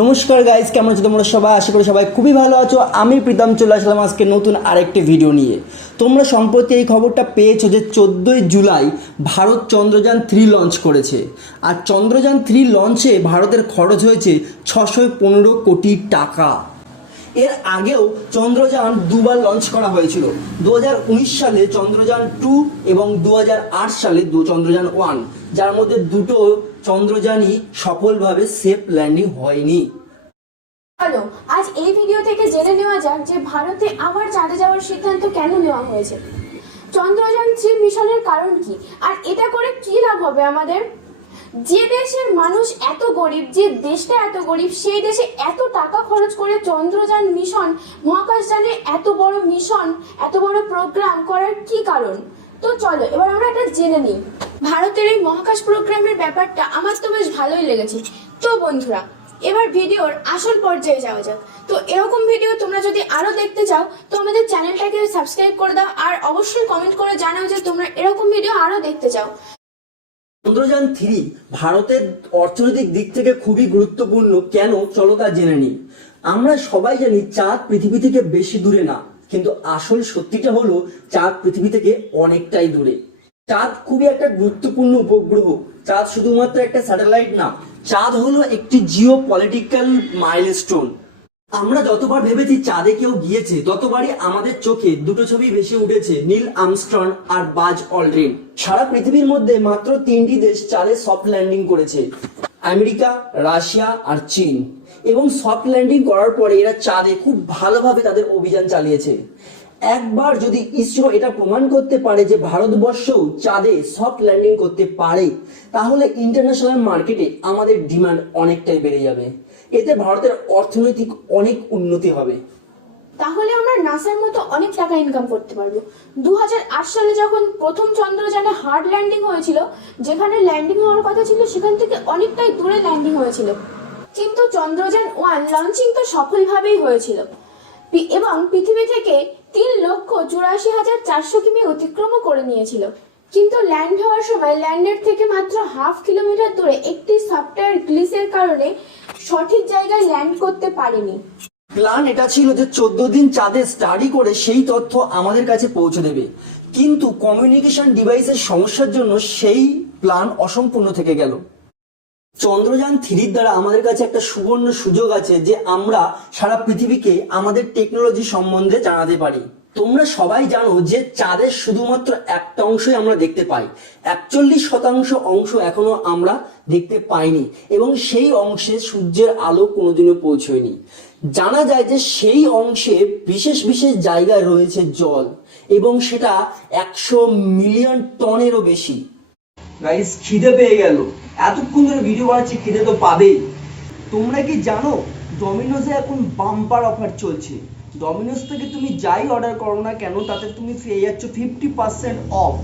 নমস্কার গাইস, কেমন আছো তোমরা সবাই? আশা করি সবাই খুবই ভালো আছো। আমি প্রীতম চলে আসলাম আজকে নতুন আরেকটি ভিডিও নিয়ে। তোমরা সম্প্রতি এই খবরটা পেয়েছো যে 14ই জুলাই ভারত চন্দ্রযান-3 লঞ্চ করেছে। আর চন্দ্রযান-3 লঞ্চে ভারতের খরচ হয়েছে 615 কোটি টাকা। এর আগেও চন্দ্রযান দুবার লঞ্চ করা হয়েছিল, 2019 সালে চন্দ্রযান-2 এবং 2008 সালে চন্দ্রযান-1, যার মধ্যে দুটো চন্দ্রযানই সফলভাবে সেফ ল্যান্ডিং হয়নি। হ্যালো, আজ এই ভিডিও থেকে জেনে নেওয়া যাক যে ভারতে আবার চাঁদে যাওয়ার সিদ্ধান্ত কেন নেওয়া হয়েছে, চন্দ্রযান-3 মিশনের কারণ কি, আর এটা করে কি লাভ হবে আমাদের। যে দেশের মানুষ এত গরিব, যে দেশটা এত গরিব, সেই দেশে এত টাকা খরচ করে চন্দ্রযান মিশন, মহাকাশযানে এত বড় মিশন, এত বড় প্রোগ্রাম করার কি কারণ? তো চলো এবার আমরা এটা জেনে নিই। ভারতের এই মহাকাশ প্রোগ্রামের ব্যাপারটা আমার তো বেশ ভালোই লেগেছে। তো বন্ধুরা, এবার ভিডিওর আসল পর্যায়ে যাওয়া যাক। তো এরকম ভিডিও তোমরা যদি আরো দেখতে চাও তো আমাদের চ্যানেলটাকে সাবস্ক্রাইব করে দাও, আর অবশ্যই কমেন্ট করে জানাও যে তোমরা এরকম ভিডিও আরো দেখতে চাও। চন্দ্রযান-3 ভারতের অর্থনৈতিক দিক থেকে খুবই গুরুত্বপূর্ণ। কেন, চলো তা জেনে নিই। আমরা সবাই জানি চাঁদ পৃথিবী থেকে বেশি দূরে না, কিন্তু আসল সত্যিটা হলো চাঁদ পৃথিবী থেকে অনেকটাই দূরে। চাঁদ খুবই একটা গুরুত্বপূর্ণ উপগ্রহ। চাঁদ শুধুমাত্র একটা স্যাটেলাইট না, চাঁদ হলো একটি জিও পলিটিক্যাল মাইলস্টোন। আমরা যতবার ভেবেছি চাঁদে কেউ গিয়েছে, ততবারই আমাদের চোখে দুটো ছবি বেশি উঠেছে, নীল আর্মস্ট্রং আর বাজ অলড্রিন। সারা পৃথিবীর মধ্যে মাত্র 3টি দেশ চাঁদে সফট ল্যান্ডিং করেছে, আমেরিকা, রাশিয়া আর চীন। এবং সফট ল্যান্ডিং করার পরে এরা চাঁদে খুব ভালোভাবে তাদের অভিযান চালিয়েছে। একবার যদি ইসরো এটা প্রমাণ করতে পারে যে ভারতবর্ষও চাঁদে সফট ল্যান্ডিং করতে পারে, তাহলে ইন্টারন্যাশনাল মার্কেটে আমাদের ডিমান্ড অনেকটাই বেড়ে যাবে। এতে ভারতের অর্থনৈতিক অনেক উন্নতি হবে। তাহলে আমরা নাসার মতো অনেক টাকা ইনকাম করতে পারবো। 2008 সালে যখন প্রথম চন্দ্রযানে হার্ড ল্যান্ডিং হয়েছিল, যেখানে ল্যান্ডিং হওয়ার কথা ছিল সেখান থেকে অনেকটাই দূরে ল্যান্ডিং হয়েছিল, কিন্তু চন্দ্রযান-1 লঞ্চিং তো সফলভাবেই হয়েছিল এবং পৃথিবী থেকে 3,84,400 কিমি অতিক্রমও করে নিয়েছিল। কিন্তু ল্যান্ড হওয়ার সময় ল্যান্ডের থেকে মাত্র 1/2 কিলোমিটার দূরে একটি সফটওয়্যার গ্লিচের কারণে সঠিক জায়গায় ল্যান্ড করতে পারেনি। প্ল্যান এটা ছিল যে 14 দিন চাঁদে স্টাডি করে সেই তথ্য আমাদের কাছে পৌঁছে দেবে, কিন্তু কমিউনিকেশন ডিভাইসের সমস্যার জন্য সেই প্ল্যান অসম্পূর্ণ থেকে গেল। চন্দ্রযান-3 দ্বারা আমাদের কাছে একটা সুবর্ণ সুযোগ আছে যে আমরা সারা পৃথিবীকে আমাদের টেকনোলজি সম্বন্ধে জানাতে পারি। তোমরা সবাই জানো যে চাঁদের শুধুমাত্র একটা অংশই আমরা দেখতে পাই, 41% অংশ এখনো আমরা দেখতে পাইনি, এবং সেই অংশে সূর্যের আলো কোনোদিনও পৌঁছয়নি। জানা যায় যে সেই অংশে বিশেষ বিশেষ জায়গায় রয়েছে জল, এবং সেটা 100 মিলিয়ন টনেরও বেশি। গাইস, খিদে পেয়ে গেল, এতক্ষণ ধরে ভিডিও বানাচ্ছি, খিদে তো পাবেই। তোমরা কি জানো ডমিনোজে এখন বাম্পার অফার চলছে? ডমিনোজ থেকে তুমি যাই অর্ডার করো না কেন, তাতে তুমি পেয়ে যাচ্ছ 50% অফ।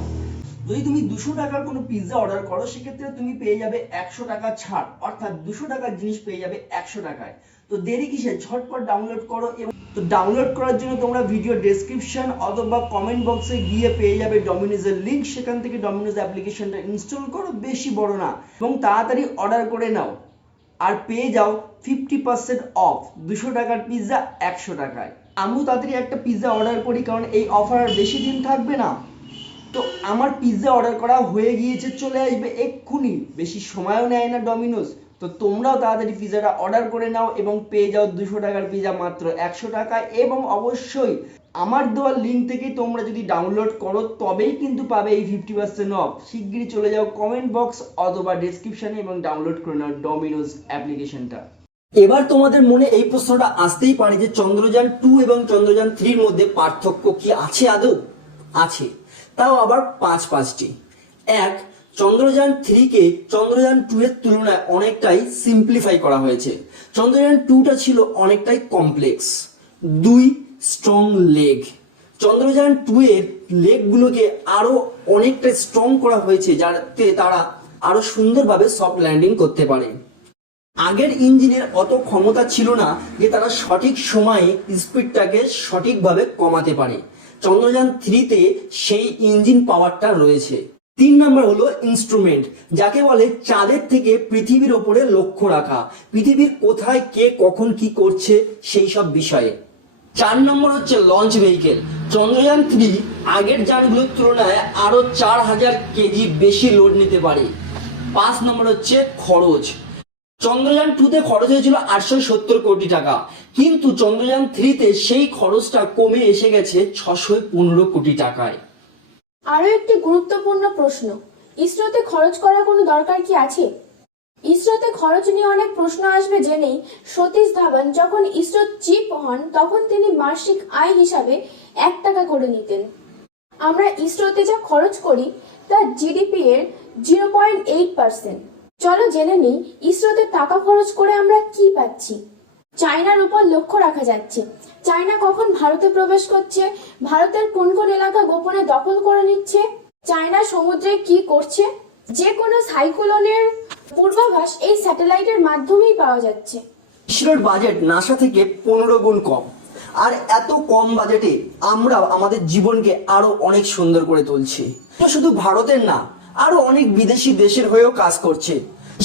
যদি তুমি 200 টাকার কোনো পিৎজা অর্ডার করো, সেক্ষেত্রে তুমি পেয়ে যাবে 100 টাকা ছাড়, অর্থাৎ 200 টাকার জিনিস পেয়ে যাবে 100 টাকায়। তো দেরি কিসে, ঝটপট ডাউনলোড করো। এবং তো ডাউনলোড করার জন্য তোমরা ভিডিও ডেসক্রিপশন অথবা কমেন্ট বক্সে গিয়ে পেয়ে যাবে ডমিনোজের লিংক। সেখান থেকে ডমিনোজ অ্যাপ্লিকেশনটা ইনস্টল করো, বেশি বড় না, এবং তাড়াতাড়ি অর্ডার করে নাও আর পেয়ে যাও 50% অফ। 200 টাকার পিৎজা 100 টাকায়। আমিও তাড়াতাড়ি একটা পিৎজা অর্ডার করি, কারণ এই অফার আর বেশি দিন থাকবে না। তো আমার পিৎজা অর্ডার করা হয়ে গিয়েছে, চলে আসবে এক্ষুনি, বেশি সময়ও নেয় না ডমিনোজ। তো তোমরাও তাড়াতাড়ি পিৎজাটা অর্ডার করে নাও এবং পেয়ে যাও 200 টাকার পিৎজা মাত্র 100 টাকায়। এবং অবশ্যই আমার দেওয়া লিঙ্ক থেকে তোমরা যদি ডাউনলোড করো তবেই কিন্তু পাবে এই 50% অফ। শিগগিরই চলে যাও কমেন্ট বক্স অথবা ডেসক্রিপশনে এবং ডাউনলোড করে নাও ডমিনোজ অ্যাপ্লিকেশনটা। এবার তোমাদের মনে এই প্রশ্নটা আসতেই পারে যে চন্দ্রযান-2 এবং চন্দ্রযান-3 মধ্যে পার্থক্য কি আছে? আদৌ আছে, তাও আবার 5টি। এক, চন্দ্রযান-3কে চন্দ্রযান-2 এর তুলনায় অনেকটাই সিম্পলিফাই করা হয়েছে। চন্দ্রযান-2টা ছিল অনেকটাই কমপ্লেক্স। 2, strong leg. চন্দ্রযান-2 এর লেগগুলোকে আরো অনেকটা স্ট্রং করা হয়েছে, যাতে তারা আরো সুন্দরভাবে সফট ল্যান্ডিং করতে পারে। আগের ইঞ্জিনের অত ক্ষমতা ছিল না যে তারা সঠিক সময়ে স্পিডটাকে সঠিকভাবে কমাতে পারে। চন্দ্রযান-3তে সেই ইঞ্জিন পাওয়ারটা রয়েছে। 3 নম্বর হলো ইনস্ট্রুমেন্ট, যাকে বলে চাঁদের থেকে পৃথিবীর ওপরে লক্ষ্য রাখা, পৃথিবীর কোথায় কে কখন কি করছে সেই সব বিষয়ে। 4 নম্বর হচ্ছে লঞ্চ ভেহিকেল। চন্দ্রযান 3 আগের যানগুলোর তুলনায় আরো 4000 কেজি বেশি লোড নিতে পারে। 5 নম্বর হচ্ছে খরচ। চন্দ্রযান 2তে খরচ হয়েছিল 870 কোটি টাকা, কিন্তু চন্দ্রযান 3তে সেই খরচটা কমে এসে গেছে 615 কোটি টাকায়। আরো একটি গুরুত্বপূর্ণ প্রশ্ন, ইসরোতে খরচ করার কোনো দরকার কি আছে? ইসরোতে খরচ নিয়ে অনেক প্রশ্ন আসবে জেনেই সতীশ ধাওয়ান যখন ইসরোর চিফ হন তখন তিনি মাসিক আয় হিসাবে 1 টাকা করে নিতেন। আমরা ইসরোতে যা খরচ করি তা জিডিপি এর 0.8%। চলো জেনে নিই ইসরোতে টাকা খরচ করে আমরা কি পাচ্ছি। চায়নার উপর লক্ষ্য রাখা যাচ্ছে। চায়না কখন ভারতে প্রবেশ করছে, ভারতের কোন কোন এলাকা গোপনে দখল করে নিচ্ছে, চায়না সমুদ্রে কি করছে, যে কোনো সাইক্লোনের পূর্বাভাস এই স্যাটেলাইটের মাধ্যমেই পাওয়া যাচ্ছে। ইসরোর বাজেট নাসা থেকে 15 গুণ কম, আর এত কম বাজেটে আমরা আমাদের জীবনকে আরো অনেক সুন্দর করে তুলছি। তো শুধু ভারতের না, আরো অনেক বিদেশি দেশের হয়েও কাজ করছে।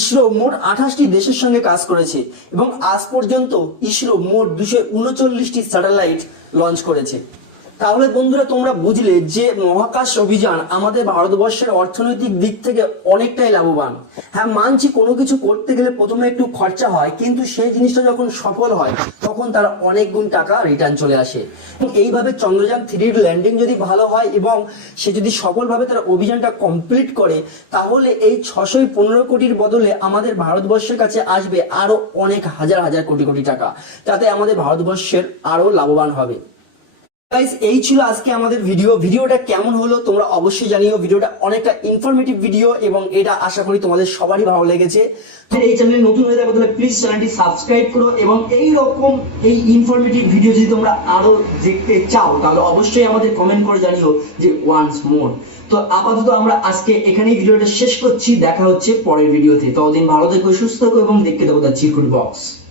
ইসরো মোট 28টি দেশের সঙ্গে কাজ করেছে এবং আজ পর্যন্ত ইসরো মোট 239টি স্যাটেলাইট লঞ্চ করেছে। তাহলে বন্ধুরা তোমরা বুঝলে যে মহাকাশ অভিযান আমাদের ভারতবর্ষের অর্থনৈতিক দিক থেকে অনেকটাই লাভবান। হ্যাঁ মানছি কোনো কিছু করতে গেলে প্রথমে একটু খরচা হয়, কিন্তু সেই জিনিসটা যখন সফল হয় তখন তার অনেক গুণ টাকা রিটার্ন চলে আসে। এবং এইভাবে চন্দ্রযান 3-র ল্যান্ডিং যদি ভালো হয় এবং সে যদি সফলভাবে তার অভিযানটা কমপ্লিট করে, তাহলে এই 615 কোটির বদলে আমাদের ভারতবর্ষের কাছে আসবে আরো অনেক হাজার হাজার কোটি কোটি টাকা, যাতে আমাদের ভারতবর্ষের আরো লাভবান হবে। গাইস, এই ছিল আজকে আমাদের ভিডিওটা কেমন হলো তোমরা অবশ্যই জানিও। ভিডিওটা অনেকটা ইনফরমেটিভ ভিডিও এবং এটা আশা করি তোমাদের সবারই ভালো লেগেছে। এই চ্যানেলে নতুন হয়ে থাকো তাহলে প্লিজ চ্যানেলটি সাবস্ক্রাইব করো, এবং এই রকম এই ইনফরমেটিভ ভিডিও যদি তোমরা আরো দেখতে চাও তাহলে অবশ্যই আমাদের কমেন্ট করে জানিও যে ওয়ান্স মোর। তো আপাতত আমরা আজকে এখানেই ভিডিওটা শেষ করছি, দেখা হচ্ছে পরের ভিডিওতে। ততদিন ভালো থেকো, সুস্থ থেকো এবং দেখতে থাকো দ্য চিরকুট বক্স।